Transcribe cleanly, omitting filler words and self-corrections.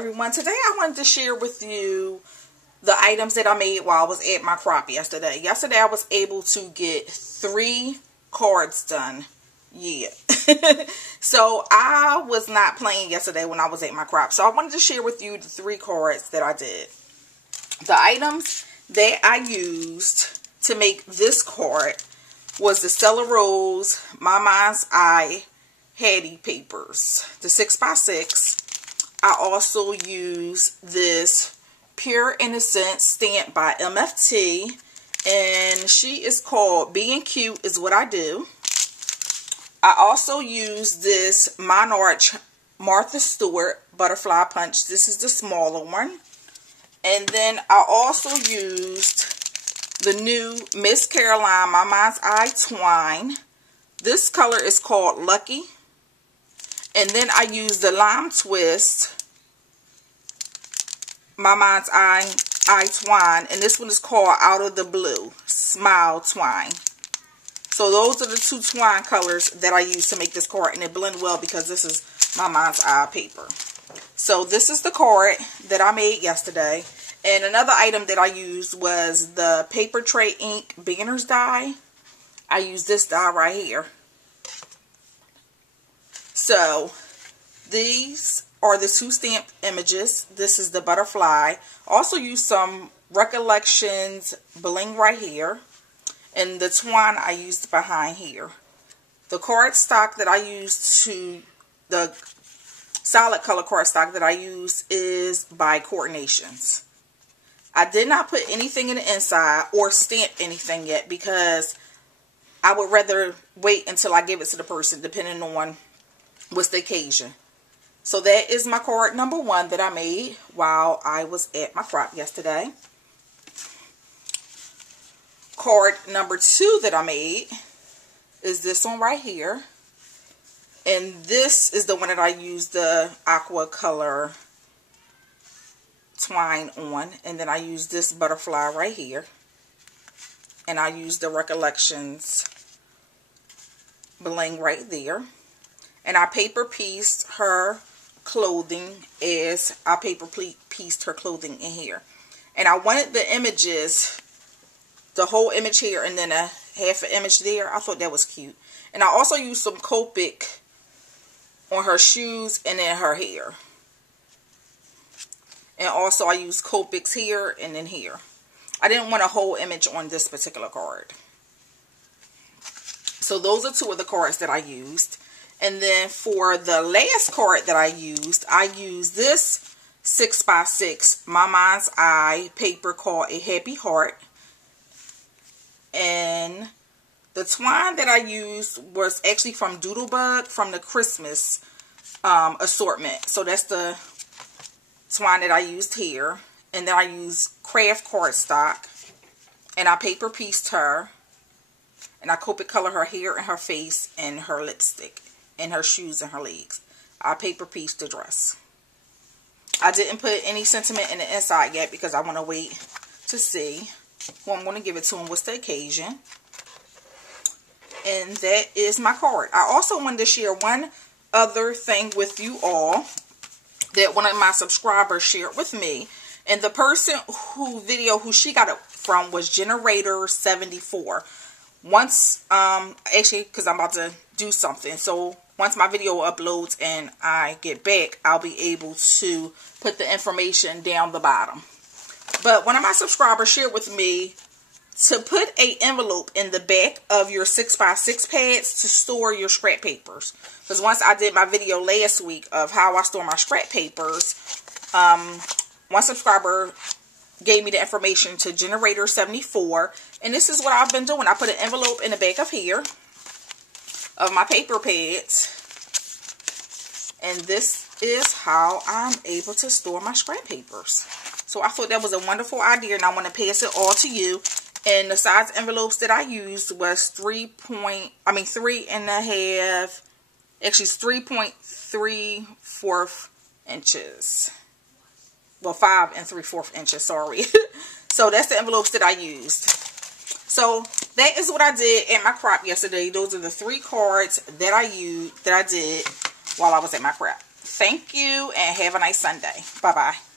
everyone. Today I wanted to share with you the items that I made while I was at my crop yesterday. Yesterday I was able to get 3 cards done. Yeah. So I was not playing yesterday when I was at my crop. So I wanted to share with you the 3 cards that I did. The items that I used to make this card was the Stella Rose My Mind's Eye Hattie papers, the 6x6. I also use this Pure Innocent stamp by MFT, and she is called Being Cute is What I Do. I also use this Monarch Martha Stewart Butterfly Punch. This is the smaller one. And then I also used the new Miss Caroline My Mind's Eye Twine. This color is called Lucky. And then I used the Lime Twist My Mind's Eye Twine. And this one is called Out of the Blue Smile Twine. So those are the 2 twine colors that I use to make this card. And they blend well because this is My Mind's Eye paper. So this is the card that I made yesterday. And another item that I used was the Paper Tray Ink Banners die. I used this die right here. So these are the 2 stamped images. This is the butterfly. Also used some Recollections bling right here. And the twine I used behind here. The cardstock that I used the solid color cardstock that I use is by Coordinations. I did not put anything in the inside or stamp anything yet because I would rather wait until I give it to the person depending on what's the occasion. So that is my card number 1 that I made while I was at my crop yesterday. Card number 2 that I made is this one right here. And this is the one that I used the aqua color twine on. And then I used this butterfly right here. And I used the Recollections bling right there. And I paper pieced her clothing as I paper pieced her clothing in here. And I wanted the images, the whole image here and then a half an image there. I thought that was cute. And I also used some Copic on her shoes and in her hair. And also I used Copics here and in here. I didn't want a whole image on this particular card. So those are 2 of the cards that I used. And then for the last card that I used this 6x6 My Mind's Eye paper called A Happy Heart. And the twine that I used was actually from Doodlebug from the Christmas assortment. So that's the twine that I used here. And then I used craft cardstock. And I paper pieced her. And I Copic color her hair and her face and her lipstick. And her shoes and her legs. I paper pieced the dress. I didn't put any sentiment in the inside yet because I want to wait to see who I'm going to give it to and what's the occasion. And that is my card. I also wanted to share one other thing with you all that one of my subscribers shared with me. And the person who she got it from was Generator 74. Once, actually, because I'm about to do something. So once my video uploads and I get back, I'll be able to put the information down the bottom. But one of my subscribers shared with me to put an envelope in the back of your 6x6 pads to store your scrap papers. Because once I did my video last week of how I store my scrap papers, one subscriber gave me the information to Generator 74. And this is what I've been doing. I put an envelope in the back of here of my paper pads. And this is how I'm able to store my scrap papers. So I thought that was a wonderful idea, and I want to pass it all to you. And the size envelopes that I used was 3.5, actually it's 3.3 inches. Well, 5 3/4 inches, sorry. So that's the envelopes that I used. So that is what I did at my crop yesterday. Those are the 3 cards that I did while I was at my crop. Thank you and have a nice Sunday. Bye-bye.